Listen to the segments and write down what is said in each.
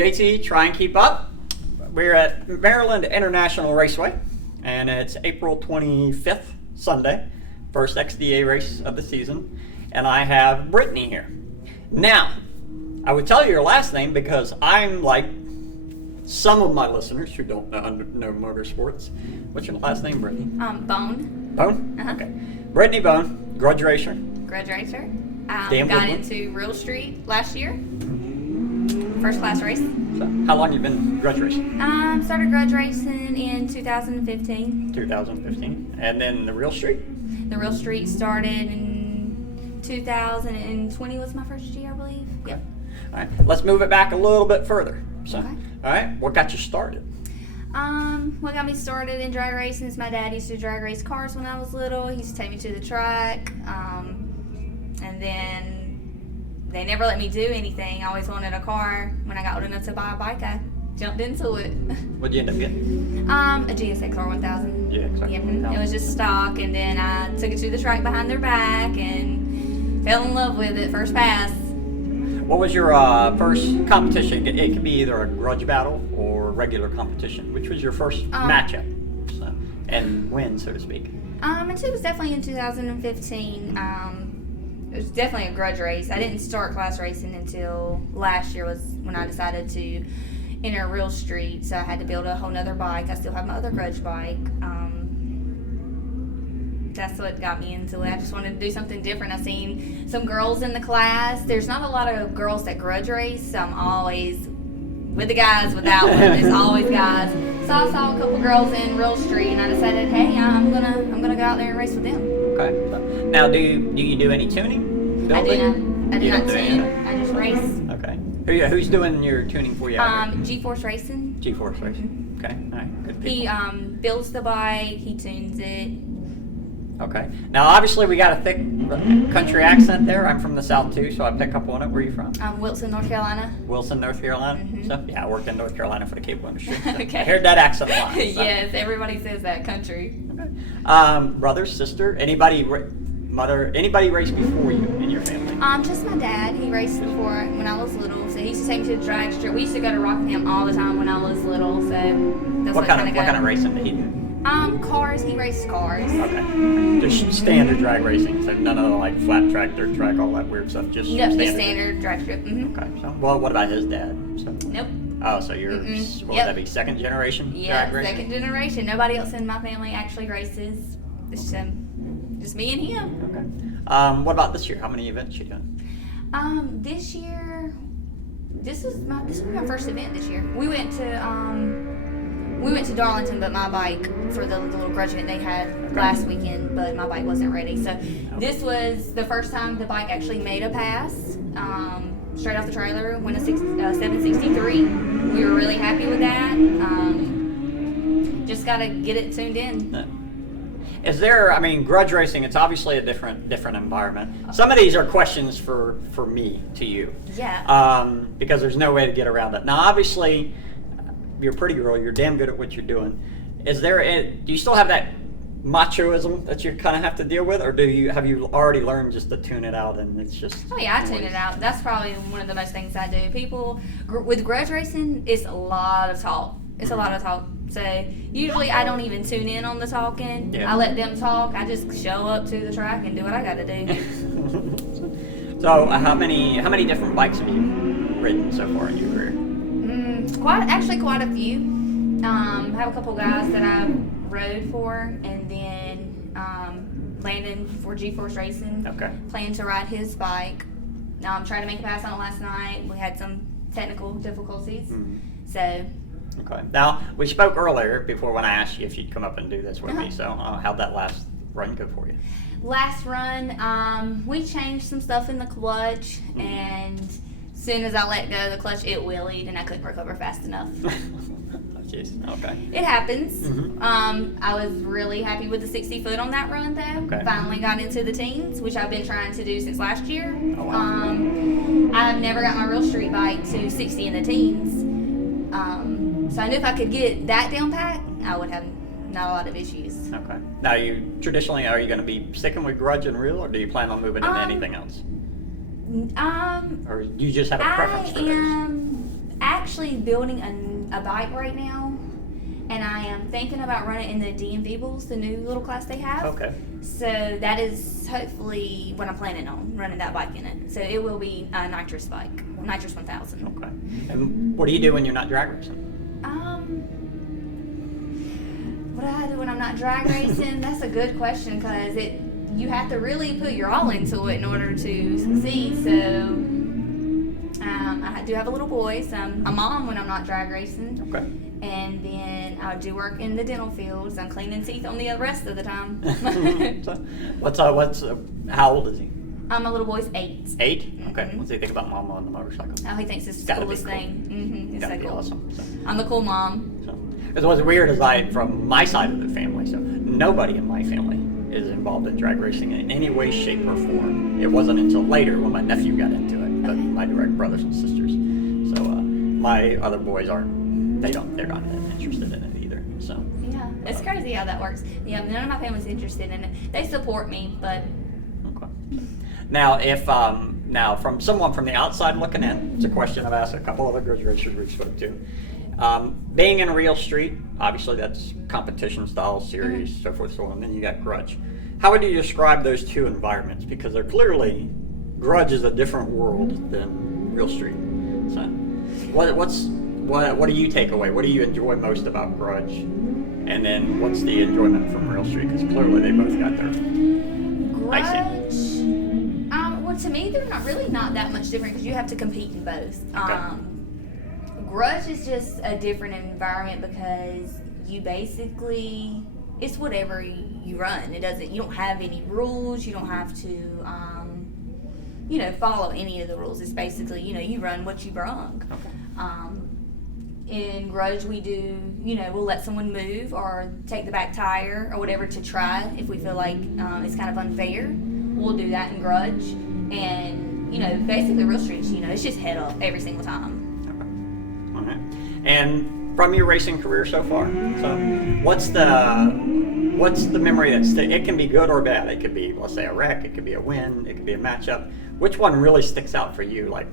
JT, try and keep up. We're at Maryland International Raceway, and it's April 25th, Sunday, first XDA race of the season, and I have Brittany here. Now, I would tell you your last name because I'm like some of my listeners who don't know motorsports. What's your last name, Brittany? Bone. Bone? Uh-huh. Okay. Brittany Bone, grudge racer. Grudge racer. Damn Got good one. into Real Street last year. First class race. So, how long you been grudge racing? Started grudge racing in 2015. 2015. And then the Real Street? The Real Street started in 2020 was my first year, I believe. Yep. All right, let's move it back a little bit further. So, Okay. all right, what got you started? What got me started in drag racing is my dad used to drag race cars when I was little. He used to take me to the track. And then they never let me do anything. I always wanted a car. When I got old enough to buy a bike, I jumped into it. What'd you end up getting? A GSX R1000. Yeah, exactly. Yep. It was just stock, and then I took it to the track behind their back and fell in love with it first pass. What was your first competition? It could be either a grudge battle or regular competition. Which was your first matchup? So, and win, so to speak. It was definitely in 2015. It was definitely a grudge race. I didn't start class racing until last year was when I decided to enter Real Street. So I had to build a whole nother bike. I still have my other grudge bike. That's what got me into it. I just wanted to do something different. I seen some girls in the class. There's not a lot of girls that grudge race, so I'm always with the guys with that one. It's always guys. So I saw a couple girls in Real Street, and I decided, hey, I'm gonna go out there and race with them. Okay. So, now, do you do any tuning? I Building? do You not don't do any tune. of that? I just race. Okay. Who's doing your tuning for you out here? G-Force Racing. G-Force Racing. Okay. All right. Good people. He builds the bike. He tunes it. Okay. Now, obviously, we got a thick country accent there. I'm from the South, too, so I pick up on it. Where are you from? Wilson, North Carolina. Wilson, North Carolina. Mhm. So, yeah, I worked in North Carolina for the cable industry. So Okay. I heard that accent a lot. So. Yes, everybody says that country. Okay. Brother, sister, anybody race before you in your family? Just my dad. He raced before when I was little, so he used to take me to the drag strip. We used to go to Rockingham all the time when I was little, so that's What kind of racing did he do? Cars. He raced cars. Okay. Just standard drag racing, so none of the like flat track, dirt track, all that weird stuff. Just Nope, standard. just standard drag strip. Mm-hmm. Okay. So, well, what about his dad? So, Nope. oh, so you're what Yep. would that be? Second generation Yeah, drag racing? second generation. Nobody else in my family actually races. It's just me and him. Okay. What about this year? How many events you done? This year, this was my first event this year. We went to Darlington, but my bike for the little grudge event they had last weekend, but my bike wasn't ready. So this was the first time the bike actually made a pass. Straight off the trailer, went a 763. We were really happy with that. Just gotta get it tuned in. Is there? I mean, grudge racing. It's obviously a different environment. Some of these are questions for me to you. Yeah. Because there's no way to get around it. Now, obviously, you're a pretty girl. You're damn good at what you're doing. Do you still have that machoism that you kind of have to deal with, or have you already learned just to tune it out and it's just? Oh yeah, I tune it out. That's probably one of the most things I do. People with grudge racing, it's a lot of talk. It's a lot of talk. So usually I don't even tune in on the talking. Yeah. I let them talk. I just show up to the track and do what I got to do. So how many different bikes have you ridden so far in your career? Quite a few. I have a couple guys that I rode for, and then Landon for G-Force Racing. Okay. Plan to ride his bike. Tried to make a pass on it last night. We had some technical difficulties. Mm-hmm. So. Okay. Now, we spoke earlier before when I asked you if you'd come up and do this with me. So how'd that last run go for you? Last run, we changed some stuff in the clutch, and as soon as I let go of the clutch, it wheelied, and I couldn't recover fast enough. Jeez. Okay. It happens. Mm-hmm. I was really happy with the 60 foot on that run, though. Okay. Finally got into the teens, which I've been trying to do since last year. Oh, wow. I've never got my real street bike to 60 in the teens. So I knew if I could get that down pat, I would have not a lot of issues. Okay. Now, are you going to be sticking with grudge and real, or do you plan on moving into anything else? Or do you just have a preference for those? actually building a bike right now, and I am thinking about running in the DMV Bulls, the new little class they have. Okay. So that is hopefully what I'm planning on, running that bike in it. So it will be a nitrous bike, nitrous 1000. Okay. And what do you do when you're not drag racing? What do I do when I'm not drag racing? That's a good question, because you have to really put your all into it in order to succeed. So I do have a little boy, so I'm a mom when I'm not drag racing. Okay. And then I do work in the dental fields. I'm cleaning teeth on the rest of the time. So, how old is he? My little boy's 8. 8? Okay. Mhm. What's he think about Mama on the motorcycle? Oh, he thinks it's the Gotta be coolest cool. thing. Mm-hmm. It's Gotta so be cool. awesome. So, I'm the cool mom. because what's weird is from my side of the family, so nobody in my family is involved in drag racing in any way, shape, or form. It wasn't until later when my nephew got into it, but my direct brothers and sisters. So my other boys they're not interested in it either. So Yeah, it's crazy how that works. Yeah, none of my family's interested in it. They support me, but okay. Now, if from someone from the outside looking in, it's a question I've asked a couple other grudge racers we've spoke to. Being in Real Street, obviously that's competition style series, so forth, so on. And then you got Grudge. How would you describe those two environments? Because they're clearly, Grudge is a different world than Real Street. So, what do you take away? What do you enjoy most about Grudge? And then what's the enjoyment from Real Street? Because clearly they both got their Grudge. Well, to me, they're not that much different, because you have to compete in both. Okay. Grudge is just a different environment, because you basically, it's whatever you run. You don't have any rules. You don't have to, follow any of the rules. It's basically, you run what you brung. Okay. In Grudge, we do, we'll let someone move or take the back tire or whatever to try if we feel like it's kind of unfair. We'll do that in Grudge. And, basically Real Street, it's just head up every single time. All right. And from your racing career so far, so what's the memory it can be good or bad. It could be, let's say, a wreck. It could be a win. It could be a matchup. Which one really sticks out for you? Like,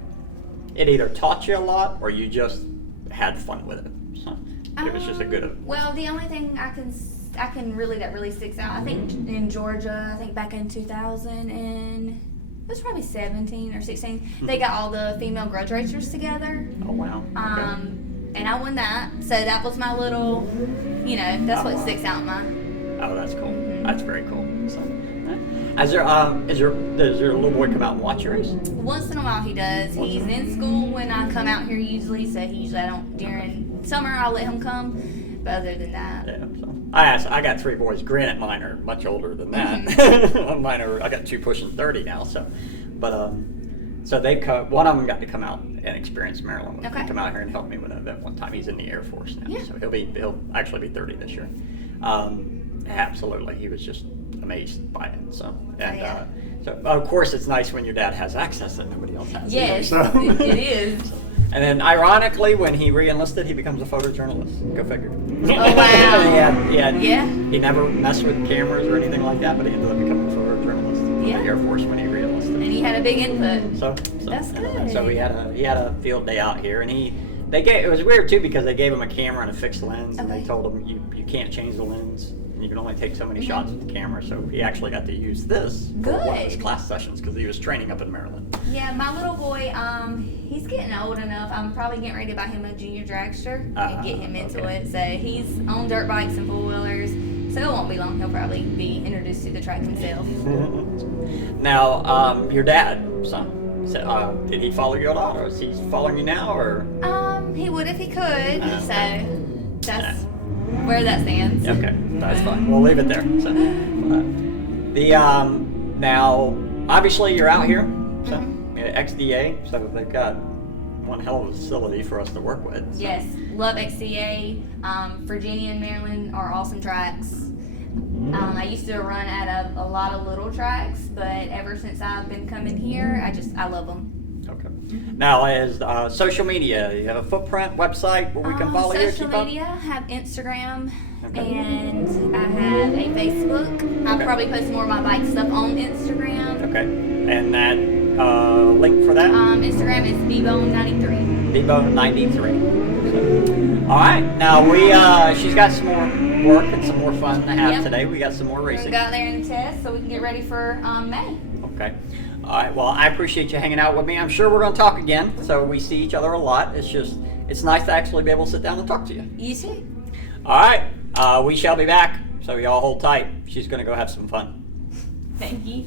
it either taught you a lot or you just had fun with it. So it was just a good. Well, the only thing I can that really sticks out, I think in Georgia, I think back in 2000 and it was probably 17 or 16, they got all the female grudge racers together. Oh wow. Okay. And I won that, so that was my little, that's what sticks out in my. Oh, that's cool. That's very cool. So, does your little boy come out and watch your race? Once in a while he does. He's in school when I come out here usually, so I don't, during summer I'll let him come, but other than that. Yeah, so I got 3 boys. Granted, mine are much older than that. I got 2 pushing 30 now, so, but so one of them got to come out and experience Maryland with me. Okay. Come out here and help me with an event one time. He's in the Air Force now, Yeah. so he'll actually be 30 this year. Absolutely, he was just amazed by it. So and so of course it's nice when your dad has access that nobody else has. Yes, either, so. it is. And then, ironically, when he re-enlisted, he becomes a photojournalist. Go figure. Oh wow! Yeah. He never messed with cameras or anything like that, but he ended up becoming a photojournalist in the Air Force when he re-enlisted. And he had a big input. So That's good. So he had a field day out here, and it was weird too because they gave him a camera and a fixed lens, and they Okay. told him you can't change the lens. You can only take so many shots with the camera, so he actually got to use this for one of his Good. class sessions because he was training up in Maryland. Yeah, my little boy, he's getting old enough. I'm probably getting ready to buy him a junior dragster and get him into okay. it. So he's on dirt bikes and 4-wheelers. So it won't be long. He'll probably be introduced to the track himself. Now, your dad, son, did he follow you a lot, or is he following you now, or? He would if he could. Okay. So that's where that stands. Okay, that's fine. We'll leave it there. So, now, obviously, you're out here, so XDA, so they've got one hell of a facility for us to work with. So. Yes, love XCA. Virginia and Maryland are awesome tracks. I used to run at a lot of little tracks, but ever since I've been coming here, I love them. Okay. Now, is social media, you have a footprint, website where we can follow you? Social media, I have Instagram, Okay. and I have a Facebook. I'll Okay. probably post more of my bike stuff on Instagram. Okay. And that link for that? Instagram is bbone93. Debo93. All right. Now she's got some more work and some more fun to have Yep. today. We got some more We're racing. gonna go out there in the test so we can get ready for May. Okay. All right. Well, I appreciate you hanging out with me. I'm sure we're going to talk again. So we see each other a lot. It's nice to actually be able to sit down and talk to you. You too. All right. We shall be back. So y'all hold tight. She's going to go have some fun. Thank you.